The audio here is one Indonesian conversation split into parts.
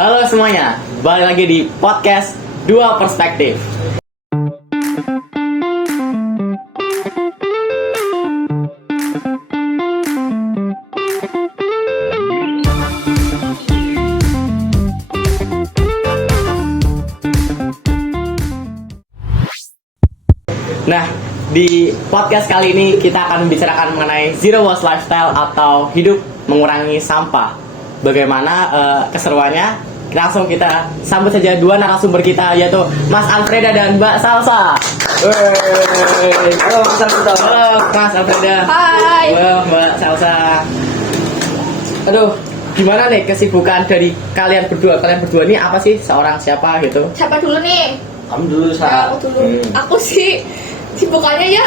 Halo semuanya, balik lagi di podcast Dua Perspektif. Nah, di podcast kali ini kita akan membicarakan mengenai Zero Waste Lifestyle atau hidup mengurangi sampah. Bagaimana keseruannya? Langsung kita sambut saja dua narasumber kita, yaitu Mas Alfreda dan Mbak Salsa. Halo Mas Alfreda. Halo Mas Alfreda. Hai. Halo Mbak Salsa. Aduh, gimana nih kesibukan dari kalian berdua? Kalian berdua ini apa sih? Seorang siapa gitu? Siapa dulu nih? Kamu dulu Aku dulu. Aku sih sibukannya ya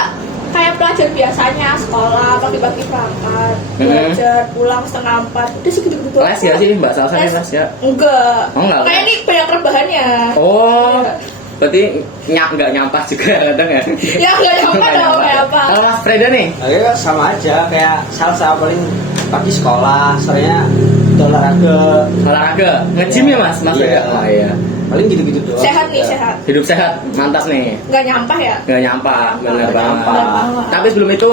kayak pelajar biasanya, sekolah, pagi-pagi berangkat, belajar, pulang 3:30. Udah segitu-gitu. Les ya sih Mbak Salsa nih les ya? Enggak. Oh, enggak. Kayak ini banyak rebahannya. Oh, Iya. berarti nggak nyampah juga kadang ya? Ya enggak nyampah dong kayak apa. Kalau Mas Freda nih? Ayo sama aja kayak salsa, paling pagi sekolah, sorenya olahraga. Nge-gym ya Mas? Mas Iya. Freda? Oh iya. Paling gitu-gitu doang. Sehat nih, Ya. sehat. Hidup sehat, mantap nih. Enggak nyampah ya? Nggak nyampah, bener Nggak banget. nyampah. Tapi sebelum itu,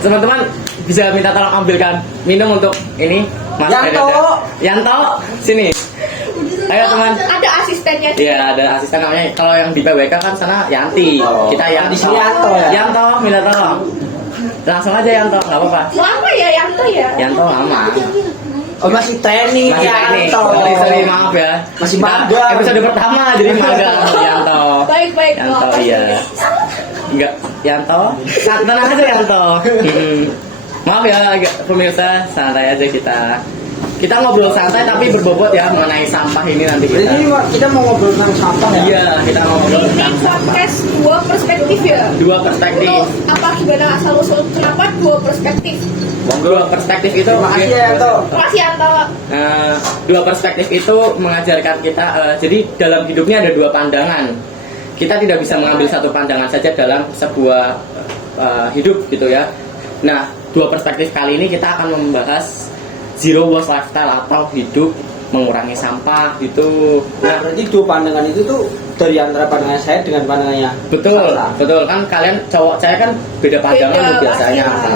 teman-teman bisa minta tolong ambilkan minum untuk ini Mas Yanto. Freda. Yanto, sini. Ayo teman. Ada asistennya sih. Iya, ada asisten namanya. Kalau yang di PWK kan sana Yanti. Oh. Kita yang Di sini Yanto ya? Yanto, minta tolong. Langsung aja Yanto, nggak apa-apa. Lama ya Yanto ya? Yanto lama. Oh masih teknik Masih ya. teknik. Toh. Sorry, maaf ya. Masih Kita magang. Episode pertama jadi magang Yanto. Baik. Yanto Maaf, iya. Mas. Enggak, Yanto. Tenang aja Yanto. Maaf ya agak pemirsa, santai aja kita. Kita ngobrol santai tapi berbobot ya mengenai sampah ini nanti Jadi kita. kita mau ngobrol tentang sampah ya? Iya, kita ngobrol Ini tentang sampah. podcast dua perspektif ya? Dua perspektif. Itu apa gimana asal-usul kenapa dua perspektif? Dua perspektif itu Terima kasih ya Yanto. Makasih Anto. Dua perspektif itu mengajarkan kita jadi dalam hidupnya ada dua pandangan. Kita tidak bisa mengambil satu pandangan saja dalam sebuah hidup gitu ya. Nah, dua perspektif kali ini kita akan membahas Zero Waste Lifestyle atau hidup mengurangi sampah gitu. Nah berarti dua pandangan itu tuh dari antara pandangan saya dengan pandangannya Betul, Salsa. betul kan kalian cowok saya kan beda pandangan Beda, loh biasanya. pasti.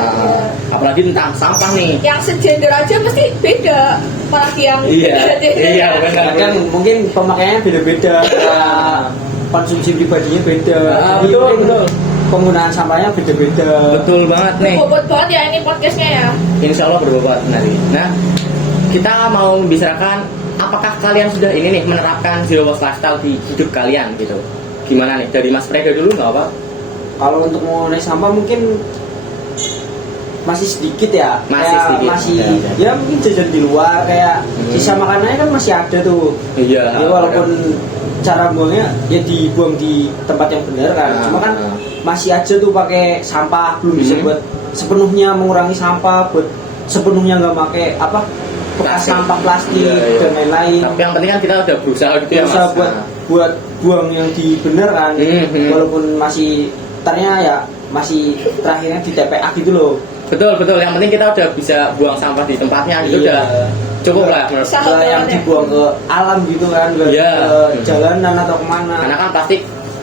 Apalagi tentang sampah nih. Yang segender aja mesti beda. Apalagi yang Iya, beda. iya benar. Kadang mungkin pemakaiannya beda-beda, konsumsi pribadinya beda. Jadi betul, mungkin betul. Penggunaan sampahnya beda-beda. Betul banget nih. Bobot banget ya ini podcastnya ya. Insya Allah berbobot nanti. Nah, kita mau membicarakan apakah kalian sudah ini nih menerapkan Zero Waste Lifestyle di hidup kalian gitu. Gimana nih? Dari Mas Freda dulu nggak apa? Kalau untuk mengurangi sampah mungkin masih sedikit ya. Masih Kayak sedikit. Masih Ya. ya mungkin jajan di luar kayak sisa makanannya kan masih ada tuh. Iya. Ya walaupun cara buangnya ya dibuang di tempat yang benar kan. Cuma kan masih aja tuh pakai sampah, belum bisa buat sepenuhnya mengurangi sampah, buat sepenuhnya nggak pakai apa bekas Plastik. sampah plastik Iya, iya. dan lain-lain. Tapi yang penting kan kita udah berusaha gitu ya Mas. Berusaha buat buang yang di bener kan, walaupun masih ternyata ya masih terakhirnya di TPA gitu loh. Betul, betul. Yang penting kita udah bisa buang sampah di tempatnya gitu Iya. udah cukup lah menurut. Bisa. Nggak yang dibuang ke alam gitu kan, nggak Iya. ke jalanan atau kemana. Karena kan plastik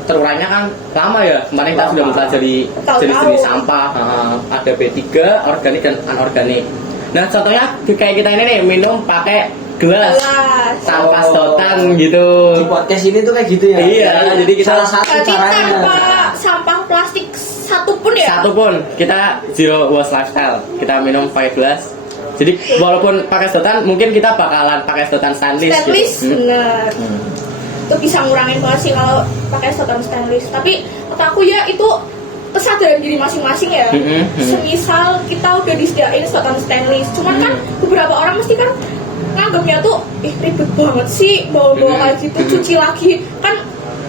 terurainya kan lama ya. Kemarin kita Lama. sudah mempelajari Tahu-tahu. jenis-jenis sampah. Ada B3, organik dan anorganik. Nah, contohnya kayak kita ini nih minum pakai gelas Gelas. tanpa Oh. sedotan gitu. Di podcast ini tuh kayak gitu ya. Iya, jadi kita salah satu Berarti caranya. tanpa sampah plastik satu pun ya? Satu pun kita Zero Waste Lifestyle. Kita minum pakai gelas. Jadi walaupun pakai sedotan, mungkin kita bakalan pakai sedotan stainless. Stainless, Gitu. bener. Itu bisa ngurangin banget sih kalau pakai sedotan stainless. Tapi kata aku ya itu kesadaran diri masing-masing ya. Semisal kita udah disediain sedotan stainless, cuman kan beberapa orang mesti kan nganggapnya tuh ribet banget sih bawa-bawa kayak gitu, cuci lagi kan.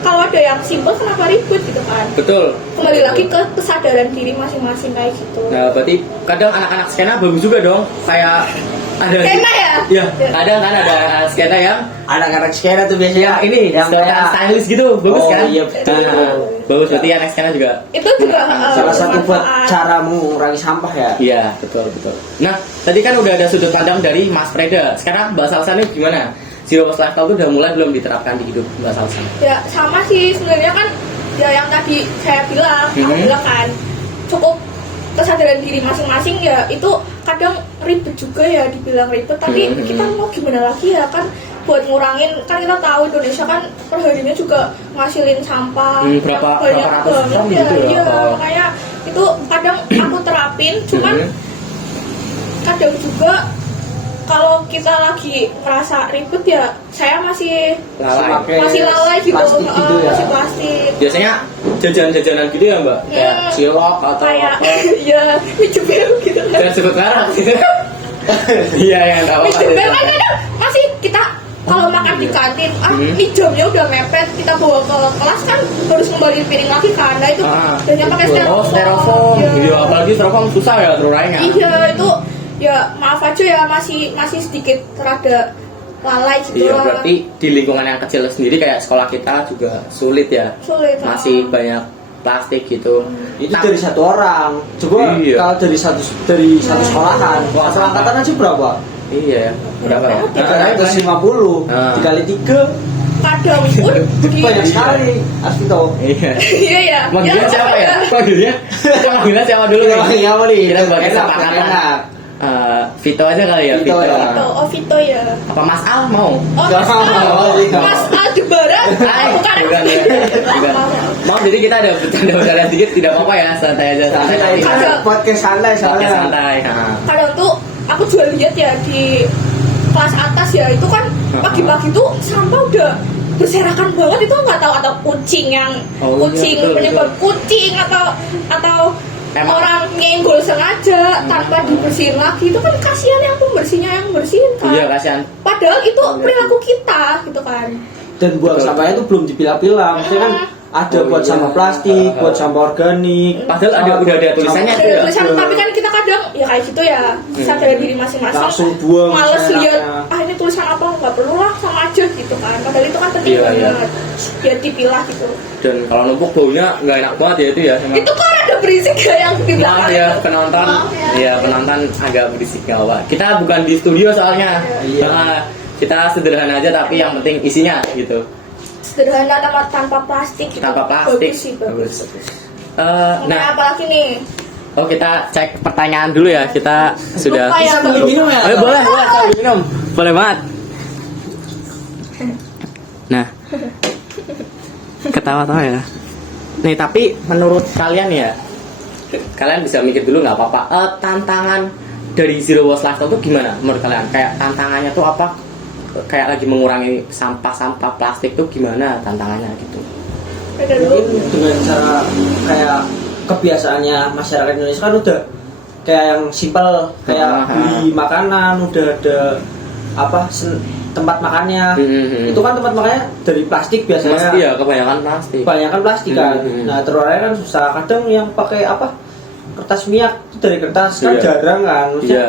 Kalau ada yang simpel kenapa ribet gitu kan? Betul. Kembali lagi ke kesadaran diri masing-masing kayak gitu. Nah, berarti kadang anak-anak skena bagus juga dong. Kayak ada Skena ya? Iya, kadang kan ada skena yang Anak-anak skena tuh biasanya ini yang setelan stylist gitu, bagus Oh, kan? iya, betul. Nah, bagus berarti anak skena juga. Itu juga salah satu buat bermanfaat. cara mengurangi sampah ya. Iya, betul betul. Nah, tadi kan udah ada sudut pandang dari Mas Freda. Sekarang Mbak Salsa ini gimana? Zero waste lifestyle itu udah mulai belum diterapkan di hidup Mbak Salsa? Ya sama sih sebenarnya kan ya yang tadi saya bilang, aku Mhm. bilang kan cukup kesadaran diri masing-masing ya itu kadang ribet juga ya dibilang ribet tapi Mhm. kita mau gimana lagi ya kan buat ngurangin kan kita tahu Indonesia kan perharinya juga ngasilin sampah Berapa banyak ratus banget ton ya, gitu ya? iya, Oh. makanya itu kadang aku terapin cuman Mhm. kadang juga kalau kita lagi merasa ribet ya saya masih Lalai. masih lalai gitu, Plastik gitu ya. masih plastik Biasanya jajanan-jajanan gitu ya Mbak? Kayak Hmm. cilok atau kayak apa? ya mie jebel gitu kan. Jangan sebut merek. Iya, yang tahu. Mie jebel kan kadang masih kita kalau makan di kantin ini jamnya udah mepet kita bawa ke kelas kan harus kembali piring lagi kan nah itu jadinya pakai Oh, styrofoam. Iya, apalagi styrofoam susah ya terurainya. iya itu ya maaf aja ya masih sedikit rada lalai gitu Iya, lah. berarti di lingkungan yang kecil sendiri kayak sekolah kita juga sulit ya. Sulit, Masih banyak plastik gitu. Itu Nah, dari satu orang. Coba Iya. kalau dari satu sekolahan, Wah, satu angkatan aja berapa? Iya, berapa? Nah, 350 Ah. dikali 3 kadang pun banyak sekali. Asvito. Iya. iya ya Manggilnya siapa ya? Manggilnya siapa dulu? Kita nih? panggil apa nih? Kita buat Enak, kesepakatan. enak. Vito aja kali ya. Vito ya. Vito ya Apa Mas Al mau? oh Gak mau, Vito. Mas Aldebaran Hai, bukan bukan ya. Bukan. Maaf, jadi kita ada bercanda-bercanda sedikit, tidak apa-apa ya, santai aja, santai. Santai, podcast santai Oke, soalnya. santai. Nah. kadang tuh aku juga lihat ya di kelas atas ya itu kan pagi-pagi tuh sampah udah berserakan banget itu nggak tahu atau kucing yang Oh, iya, kucing betul, penyebab betul. kucing atau Emang- orang nyenggol sengaja tanpa dibersihin lagi itu kan kasihan yang pembersihnya yang bersihin kan Iya, kasihan. padahal itu perilaku kita gitu kan Dan buang Betul. sampahnya itu belum dipilah-pilah. Maksudnya kan ada Oh, buat iya. sampah plastik, buat sampah organik. Padahal udah ada tulisannya ada tuh ya. tulisan tapi kan kita kadang ya kayak gitu ya sadar diri masing-masing Langsung buang males lihat seenaknya. ini tulisan apa nggak perlu lah sama aja gitu kan padahal itu kan penting Iya, iya. banget biar dipilah gitu Dan kalau numpuk baunya nggak enak banget ya itu ya. Emang. itu kan ada berisik ya yang di Maaf belakang ya itu. penonton, Maaf ya. ya penonton agak berisik nggak apa. Kita bukan di studio soalnya. Iya. Nah, kita sederhana aja tapi yang penting isinya gitu. sederhana tanpa plastik gitu. Tanpa plastik. bagus sih bagus. Nah, Nah, apalagi nih oh kita cek pertanyaan dulu ya. Kita sudah. Lupa ya, Bisa beli minum ya? Oh, boleh, saya beli minum. Boleh banget. Nah, ketawa-tawa ya. Nih, tapi menurut kalian ya, kalian bisa mikir dulu nggak apa-apa. Tantangan dari Zero Waste Lifestyle itu gimana menurut kalian? Kayak tantangannya tuh apa? Kayak lagi mengurangi sampah-sampah plastik tuh gimana tantangannya gitu? beda dulu Mungkin dengan cara kayak kebiasaannya masyarakat Indonesia kan udah kayak yang simpel kayak beli makanan udah ada apa tempat makannya itu kan tempat makannya dari plastik biasanya Pasti ya kebanyakan plastik. kebanyakan plastik kan nah terurai kan susah kadang yang pakai apa kertas minyak itu dari kertas kan Iya. jarang kan maksudnya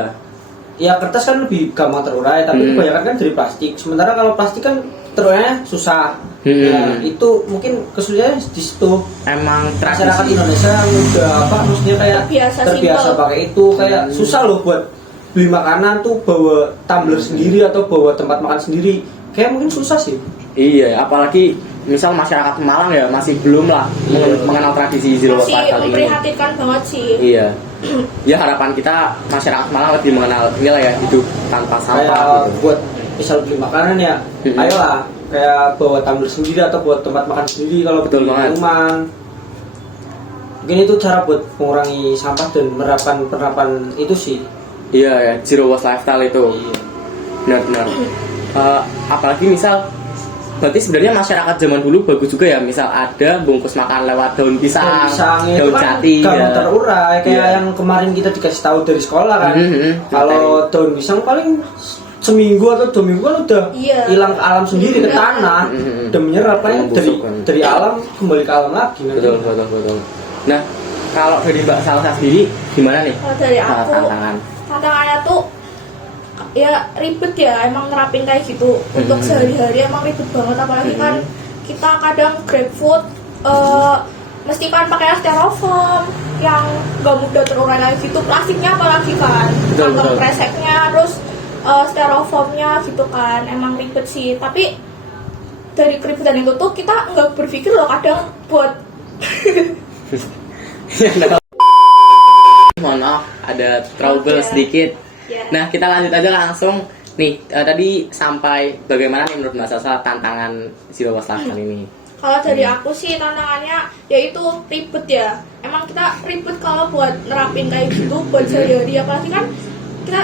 Iya. ya kertas kan lebih gampang terurai tapi kebanyakan kan dari plastik sementara kalau plastik kan terurainya susah nah itu mungkin kesulitannya di situ Emang masyarakat tradisi. Indonesia udah apa maksudnya kayak terbiasa simpel. pakai itu kayak susah loh buat beli makanan tuh bawa tumbler sendiri atau bawa tempat makan sendiri kayak mungkin susah sih. Iya, apalagi misal masyarakat Malang ya masih belum lah mengenal tradisi Zero Waste masih Lifestyle ini. memprihatinkan banget sih Iya. Ya harapan kita masyarakat Malang lebih mengenal inilah ya hidup tanpa sampah Kayak gitu. buat misal beli makanan ya ayolah kayak bawa tumbler sendiri atau buat tempat makan sendiri kalau Betul beli banget. minuman mungkin itu cara buat mengurangi sampah dan menerapkan penerapan itu sih. Iya ya, Zero Waste Lifestyle itu. Benar-benar. Apalagi misal berarti sebenarnya masyarakat zaman dulu bagus juga ya, misal ada bungkus makan lewat daun pisang, Pisang itu daun kan jati gampang ya. terurai kayak Iya. yang kemarin kita dikasih tahu dari sekolah kan. Kalau Materi. daun pisang paling seminggu atau 2 minggu kan udah Iya. hilang ke alam sendiri ke tanah dan menyerap paling dari Membusuk kan. dari alam kembali ke alam lagi nanti. Betul. Nah, kalau dari Mbak Salsa sendiri gimana nih? kalau dari aku Tantangan. tantangannya tuh ya ribet ya emang nerapin kayak gitu untuk sehari-hari emang ribet banget apalagi kan kita kadang grab food mesti kan pakai styrofoam yang gak mudah terurai lagi gitu, plastiknya apalagi kan kantong kreseknya terus styrofoamnya gitu kan emang ribet sih. Tapi dari keributan itu tuh kita nggak berpikir loh kadang buat mohon maaf ada trouble sedikit. Nah kita lanjut aja langsung nih, tadi sampai bagaimana nih menurut Mbak Sasa tantangan Zero Waste Lagan ini? Kalau dari aku sih tantangannya yaitu ribet ya. Emang kita ribet kalau buat nerapin kayak gitu buat sehari-hari, apalagi kan kita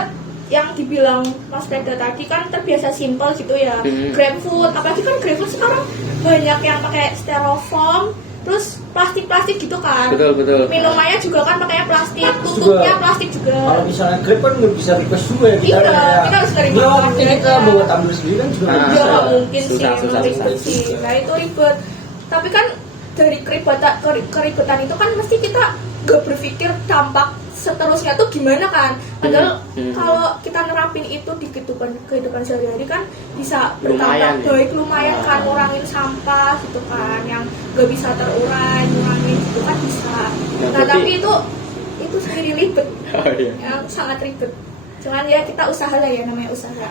yang dibilang Mas Freda tadi kan terbiasa simple gitu ya. Grab food, apalagi kan Grab food sekarang banyak yang pakai styrofoam, terus plastik gitu kan. Betul. Minumannya juga kan pakainya plastik, tutupnya plastik juga. Kalau misalnya Grab kan nggak bisa request juga ya. Iya, kita harus nerima ya, order kita aja. bawa tumbler sendiri kan juga nggak Ya bisa. nggak mungkin sih, Susah. emang ribet sih. Nah itu ribet. Tapi kan dari keribetan itu kan mesti kita gak berpikir dampak seterusnya tuh gimana kan. Padahal kalau kita nerapin itu di kehidupan sehari-hari kan bisa Lumayan, berdampak baik, lumayan kan, ngurangin sampah gitu kan, yang gak bisa terurai, ngurangin gitu kan bisa. Nah tapi itu sendiri ribet, Oh iya. yang sangat ribet. Cuman ya kita usaha lah ya, namanya usaha.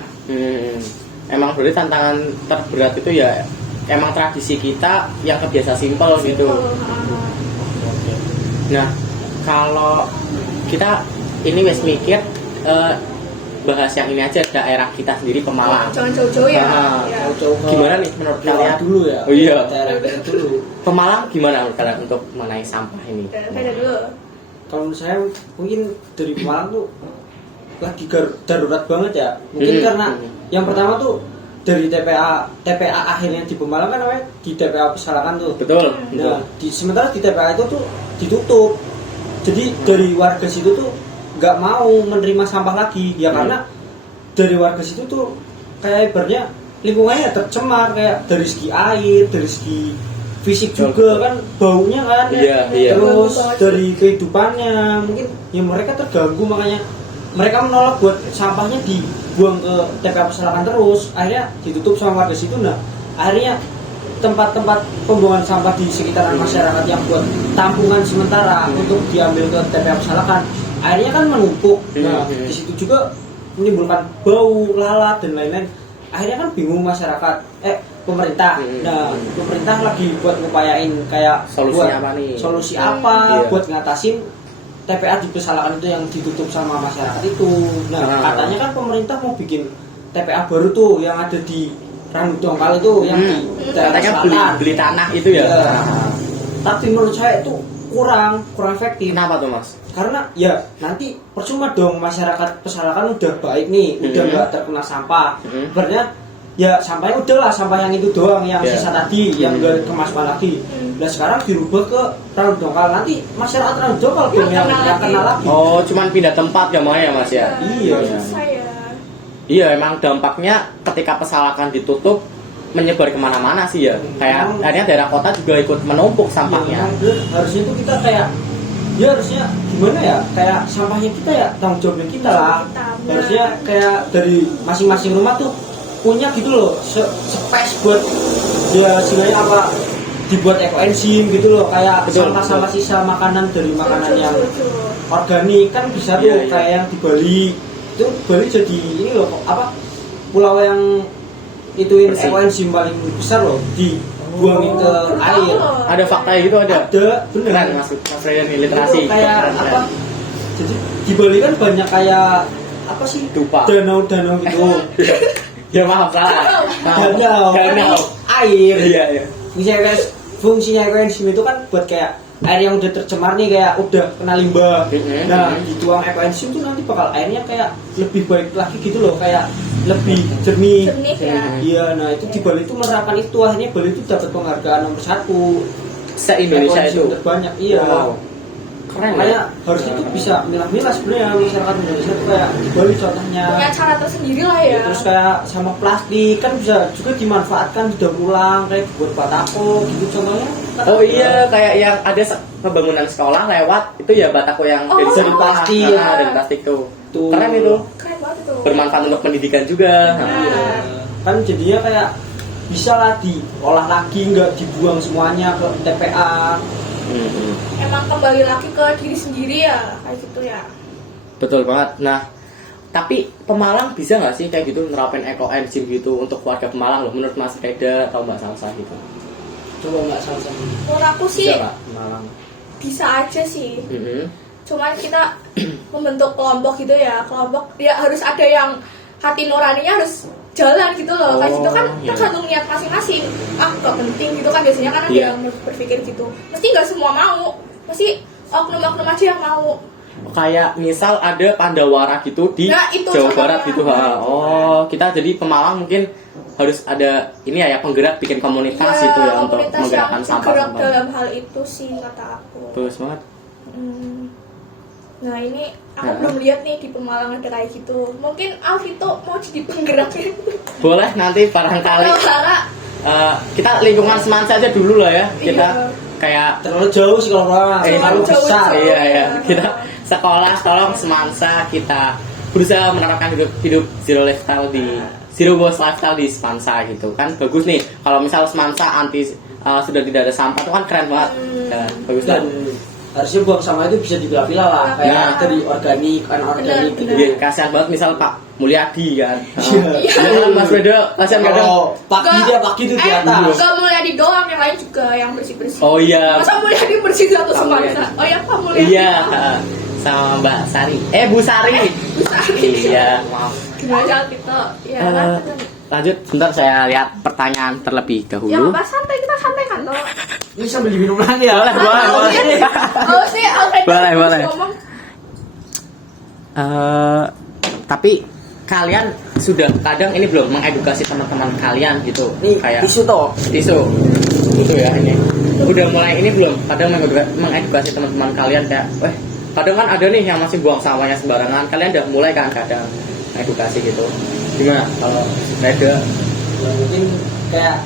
Emang berarti tantangan terberat itu ya emang tradisi kita yang kebiasa simpel gitu. Oke. Nah kalau kita ini wes mikir bahas yang ini aja, daerah kita sendiri Pemalang. Jangan jauh-jauh ya. Ya. Gimana nih menurut kalian? Dulu ya. Oh iya. Daerah dulu. Pemalang gimana menurut kalian untuk mengenai sampah ini? Beda dulu. Kalau menurut saya mungkin dari Pemalang tuh lagi darurat banget ya. Mungkin karena yang pertama tuh dari TPA akhirnya di Pemalang kan namanya di TPA Pesalakan tuh. Betul. Nah, sementara di TPA itu tuh ditutup. Jadi dari warga situ tuh nggak mau menerima sampah lagi ya, karena dari warga situ tuh kayak ibaratnya lingkungannya tercemar, kayak dari segi air, dari segi fisik juga kan baunya kan. Iya. Terus dari kehidupannya mungkin ya mereka terganggu, makanya mereka menolak buat sampahnya dibuang ke TPA Pesalakan terus. Akhirnya ditutup sama warga situ. Nah akhirnya tempat-tempat pembuangan sampah di sekitaran masyarakat yang buat tampungan sementara untuk diambil ke TPA Pesalakan akhirnya kan menumpuk. Nah di situ juga menimbulkan bau, lalat dan lain-lain. Akhirnya kan bingung masyarakat, pemerintah. Nah pemerintah lagi buat ngupayain kayak solusi apa buat ngatasin TPA di Pesalakan itu yang ditutup sama masyarakat itu. Nah katanya kan pemerintah mau bikin TPA baru tuh yang ada di Ranu Dongkal itu, yang di katanya beli tanah itu ya. Tapi menurut saya itu kurang efektif. Kenapa tuh Mas? Karena ya nanti percuma dong, masyarakat Pesalakan udah baik nih, udah nggak terkena sampah. Sebenarnya ya sampahnya udahlah, sampah yang itu doang yang sisa tadi, yang nggak kemasukan lagi. Nah sekarang dirubah ke Ranu Dongkal, nanti masyarakat Ranu Dongkal dong yang kena lagi. Oh, cuman pindah tempat ya Mas ya? Iya. Iya, emang dampaknya ketika Pesalakan ditutup menyebar kemana-mana sih ya. Kayak akhirnya daerah kota juga ikut menumpuk sampahnya. Harusnya itu kita kayak, ya harusnya gimana ya, kayak sampahnya kita ya tanggung jawabnya kita lah. Harusnya kayak dari masing-masing rumah tuh punya gitu loh, space buat ya istilahnya apa, dibuat ekoenzim gitu loh, kayak sampah-sampah sisa makanan dari makanan yang organik kan bisa tuh kayak yang di Bali itu. Bali jadi ini loh apa, pulau yang ituin ekoenzim paling besar loh, dibuangin ke air. Ada fakta gitu ada beneran. Mas Freda nih literasi kayak apa, jadi di Bali kan banyak kayak apa sih, danau-danau gitu. Ya maaf salah. Danau air. Iya. Fungsinya ekoenzim itu kan buat kayak air yang udah tercemar nih, kayak udah kena limbah. Nah dituang ekoenzim tuh nanti bakal airnya kayak lebih baik lagi gitu loh, kayak lebih jernih ya. Iya, nah itu di Bali itu menerapkan itu, akhirnya Bali itu dapat penghargaan nomor 1 se-Indonesia itu terbanyak. Iya. Keren. Makanya harus itu bisa milah-milah sebenarnya masyarakat Indonesia itu, kayak di Bali contohnya. Punya cara tersendiri lah ya. Terus kayak sama plastik kan bisa juga dimanfaatkan, didaur ulang, kayak buat batako gitu contohnya. Oh iya, kayak yang ada pembangunan sekolah lewat itu ya batako yang dari plastik. dari plastik tuh. Keren itu. Keren banget itu. bermanfaat untuk pendidikan juga. Nah. Kan jadinya kayak bisa lah diolah lagi, nggak dibuang semuanya ke TPA. Emang kembali lagi ke diri sendiri ya kayak gitu ya. Betul banget. Nah, tapi Pemalang bisa nggak sih kayak gitu nerapin eco enzim gitu untuk warga Pemalang loh, menurut Mas Reda atau Mbak Salsa gitu? Coba nggak salah. Menurut aku sih Bisa nggak Pemalang? bisa aja sih. Mm-hmm. Cuman kita membentuk kelompok gitu ya, kelompok ya harus ada yang hati nuraninya harus jalan gitu loh. Kayak gitu kan iya. tergantung niat masing-masing. Ah gak penting gitu kan biasanya kan ada Iya. yang berpikir gitu. Mesti nggak semua mau, mesti oknum-oknum aja yang mau. Kayak misal ada Pandawara gitu di Nah, itu Jawa contohnya. Barat gitu. Oh, kita jadi Pemalang mungkin harus ada ini ya penggerak bikin komunitas gitu ya untuk komunitas menggerakkan yang bergerak sampah-sampah. dalam hal itu sih kata aku. Bagus banget. Nah ini aku Ya. belum lihat nih di Pemalang ada kayak gitu. Mungkin Alvito mau jadi penggeraknya. Boleh nanti barangkali Kalau Sarah, kita lingkungan Semansa aja dulu lah ya. Kita Iya. kayak Terlalu jauh sih kalau Pemalang, terlalu jauh, besar. jauh. iya ya ya. kita sekolah tolong Semansa kita berusaha menerapkan hidup zero lifestyle di zero waste lifestyle di Semansa gitu kan bagus nih kalau misal Semansa anti sudah tidak ada sampah itu kan keren banget kan bagus Dan banget. harusnya buang sampah itu bisa dipilah-pilah lah, kayak Nah. dari organik, anorganik gitu. Benar. Iya, kasihan banget misal Pak Mulyadi kan. Iya. Iya kan Mas Bedo, kasihan kadang. Kalau pagi Enggak. dia pagi itu di atas. Gak mulai di doang, yang lain juga yang bersih-bersih. Oh iya. Masa Mulyadi bersih satu Pak Semansa? Mulyadi. Oh ya Pak Mulyadi. Iya, sama Mbak Sari. Bu Sari. Besari. Iya, maaf. Gimana kita? Ya Eh, kan. lanjut, bentar saya lihat pertanyaan terlebih Ya dahulu. apa santai kita santai kan toh. Ini sambil diminum lagi ya. Boleh, boleh. Oh sih, Alfred Boleh, terus boleh. ngomong. Tapi kalian sudah kadang ini belum mengedukasi teman-teman kalian gitu Nih, kayak tisu toh. tisu gitu ya ini udah mulai ini belum kadang mengedukasi teman-teman kalian kayak kadang kan ada nih yang masih buang sampahnya sembarangan kalian udah mulai kan kadang edukasi gitu gimana kalau beda Ya,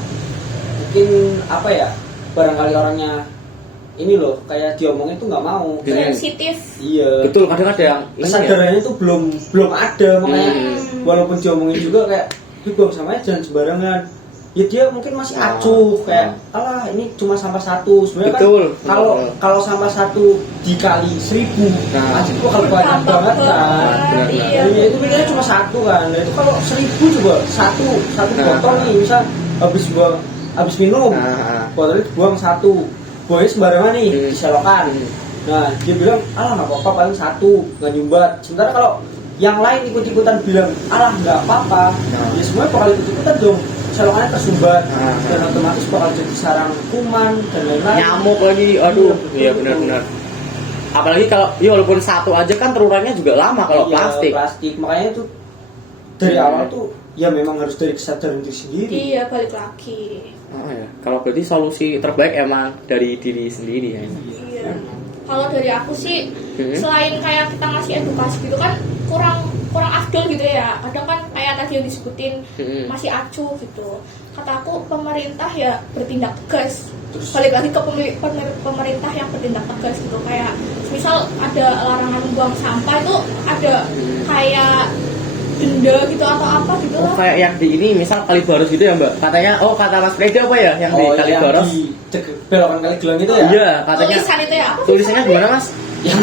mungkin apa ya, barangkali orangnya ini loh kayak diomongin tuh nggak mau. Sensitif. Iya. betul kadang ada yang ini ya. Kesadarannya tuh belum ada, makanya walaupun diomongin juga kayak buang sampahnya jangan sembarangan. Ya dia mungkin masih acuh kayak alah ini cuma sampah satu. Sebenarnya Betul. kan kalau sampah satu dikali 1000 Nah. pasti itu bakal banyak Tambah banget kan. benar. Iya. Ya, itu mikirnya cuma satu kan. Nah, itu kalau 1000 coba satu Nah. botol nih misal habis minum Nah. botolnya dibuang satu, buangnya sembarangan nih di selokan. Nah dia bilang alah nggak apa-apa paling satu nggak nyumbat. Sementara kalau yang lain ikut-ikutan bilang alah nggak apa-apa, Nah. ya semuanya bakal ikut-ikutan dong. Selokannya tersumbat Nah. dan otomatis bakal jadi sarang kuman dan lain-lain. nyamuk lagi aduh Iya, iya betul. benar-benar apalagi kalau ya walaupun satu aja kan turunannya juga lama kalau Iya, plastik makanya itu dari awal tuh ya memang harus dari kesadaran diri sendiri. Iya, balik lagi. Oh, ya. Kalau berarti solusi terbaik emang dari diri sendiri ya. Iya. Kalau dari aku sih, Hmm. selain kayak kita ngasih edukasi gitu kan kurang afdol gitu ya. Kadang kan kayak tadi yang disebutin Hmm. masih acuh gitu. Kata aku pemerintah ya bertindak tegas. Terus? Balik lagi ke pemerintah yang bertindak tegas gitu. Kayak misal ada larangan buang sampah itu ada kayak denda gitu atau apa gitu Oh loh. kayak yang di ini misal Kalibaros gitu ya Mbak. Katanya kata Mas Freda apa ya yang di Kalibaros? di belokan kali gelang itu ya? Iya katanya. Tulisan itu ya apa? Tulisannya gimana Mas? Yang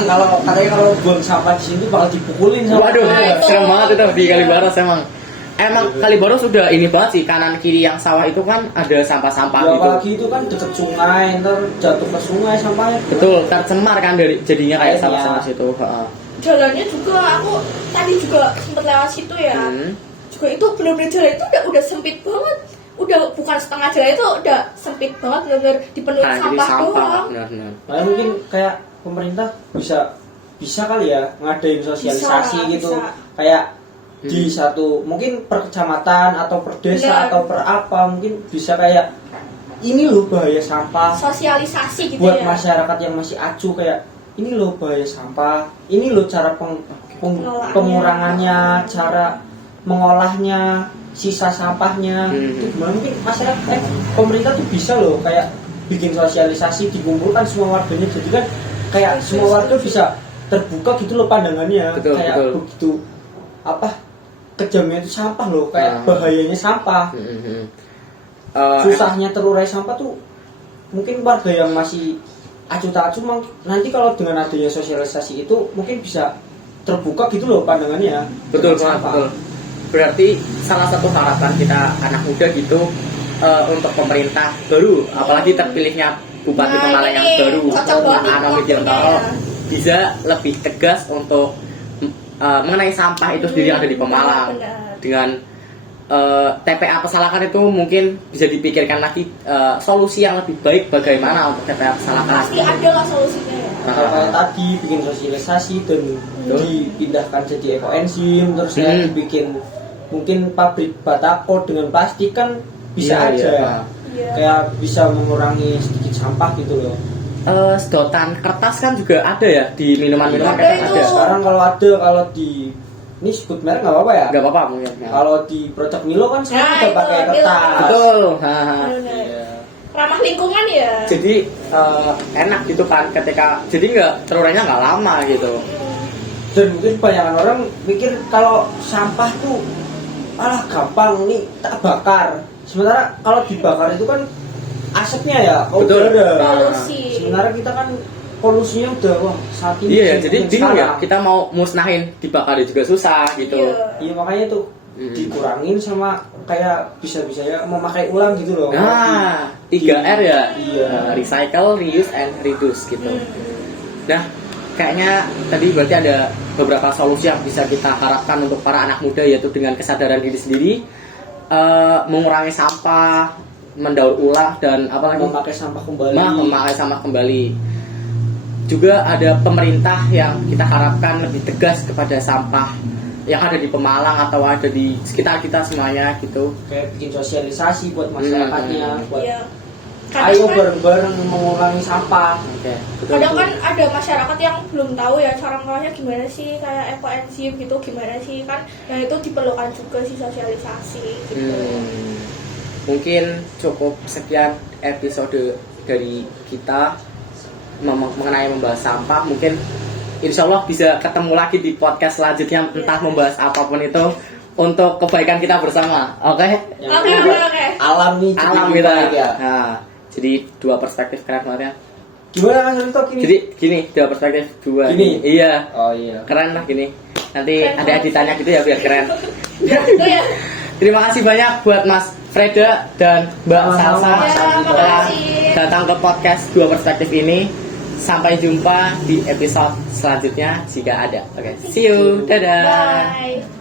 kalau buang sampah di sini bakal dipukulin sama Waduh, Nah, itu. serem banget itu di Iya. Kalibaros emang. Emang Kalibaros sudah ini banget sih kanan kiri yang sawah itu kan ada sampah-sampah Ya, gitu. apalagi itu kan deket sungai, ntar jatuh ke sungai sampahnya. Betul, tercemar kan dari jadinya kayak Airnya. sawah-sawah situ. Heeh. Jalannya juga aku tadi juga sempet lewat situ ya. Juga itu benar-benar jalan itu udah sempit banget. Udah bukan setengah jalan itu udah sempit banget benar-benar dipenuhi Kanan kiri sampah doang. benar-benar. Makanya mungkin kayak pemerintah bisa kali ya ngadain sosialisasi Bisa, gitu. bisa. Kayak di satu mungkin per kecamatan atau per desa Benar. atau per apa mungkin bisa kayak ini loh bahaya sampah Sosialisasi gitu buat ya. masyarakat yang masih acuh kayak ini loh bahaya sampah, ini loh cara Pengelolaannya. pengurangannya, cara mengolahnya, sisa sampahnya. Itu gimana mungkin masyarakat pemerintah tuh bisa loh kayak bikin sosialisasi, dikumpulkan semua warganya, jadi kan kayak semua warga bisa terbuka gitu loh pandangannya. Betul, kayak betul. begitu apa kejamnya itu sampah loh, kayak bahayanya sampah. Susahnya terurai sampah tuh mungkin warga yang masih acuh tak acuh nanti kalau dengan adanya sosialisasi itu mungkin bisa terbuka gitu loh pandangannya. Betul Mas, betul. Berarti salah satu harapan kita anak muda gitu untuk pemerintah baru, apalagi terpilihnya Bupati Pemalang yang baru, Ano Widiantoro, bisa lebih tegas untuk mengenai sampah itu sendiri yang ada di Pemalang. Dengan TPA Pesalakan itu mungkin bisa dipikirkan lagi solusi yang lebih baik bagaimana untuk TPA Pesalakan. Pasti ada lah solusinya ya. Kalau kayak tadi bikin sosialisasi dan dipindahkan jadi ekoenzim, terus dibikin mungkin pabrik batako dengan plastik kan bisa aja. Iya. Kayak bisa mengurangi sedikit sampah gitu loh. Sedotan kertas kan juga ada ya di minuman-minuman Ada kadang itu. ada. Sekarang kalau di ini sebut merek nggak apa-apa ya? Nggak apa-apa mungkin. Ya. Kalau di produk Milo kan sekarang Nah, udah itu, pakai Milo. kertas. Betul. Iya. Ramah lingkungan ya. Jadi enak gitu kan ketika jadi nggak terurainya nggak lama gitu. Dan mungkin kebanyakan orang mikir kalau sampah tuh alah gampang nih tak bakar. Sementara kalau dibakar itu kan asapnya ya Betul. udara. Polusi. Sementara kita kan polusinya udah wah saat ini. Iya, jadi bingung ya sekarang. kita mau musnahin dibakar juga susah gitu. Iya makanya tuh dikurangin sama kayak bisa-bisa ya memakai ulang gitu loh. Nah, 3R ya. Iya. Recycle, reuse, and reduce gitu. Nah, kayaknya tadi berarti ada beberapa solusi yang bisa kita harapkan untuk para anak muda, yaitu dengan kesadaran diri sendiri, mengurangi sampah, mendaur ulang, dan apalagi memakai sampah kembali. memakai sampah kembali. Juga ada pemerintah yang kita harapkan lebih tegas kepada sampah yang ada di Pemalang atau ada di sekitar kita semuanya gitu. Kayak bikin sosialisasi buat masyarakatnya, buat Iya. ayo Kadang kan, bareng-bareng mengurangi sampah. Oke, betul. kadang kan ada masyarakat yang belum tahu ya cara ngolahnya gimana sih, kayak ekoenzim gitu gimana sih kan. Nah itu diperlukan juga sih sosialisasi gitu. Mungkin cukup sekian episode dari kita mengenai membahas sampah. Mungkin insya Allah bisa ketemu lagi di podcast selanjutnya, entah membahas apapun itu untuk kebaikan kita bersama. Oke? Oke. Alam nih Alam jadi kita. baik ya. Nah, jadi dua perspektif keren banget ya. Gimana Mas Rito gini? Jadi gini, dua perspektif dua. Gini? Iya. Oh iya. Keren lah gini. Nanti Keren ada editannya gitu ya biar keren. Itu ya. Terima kasih banyak buat Mas Freda dan Mbak Sama-sama, Salsa Mas Ya, telah makasih. datang ke podcast Dua Perspektif ini. Sampai jumpa di episode selanjutnya jika ada. Oke, see you. Dadah. Bye.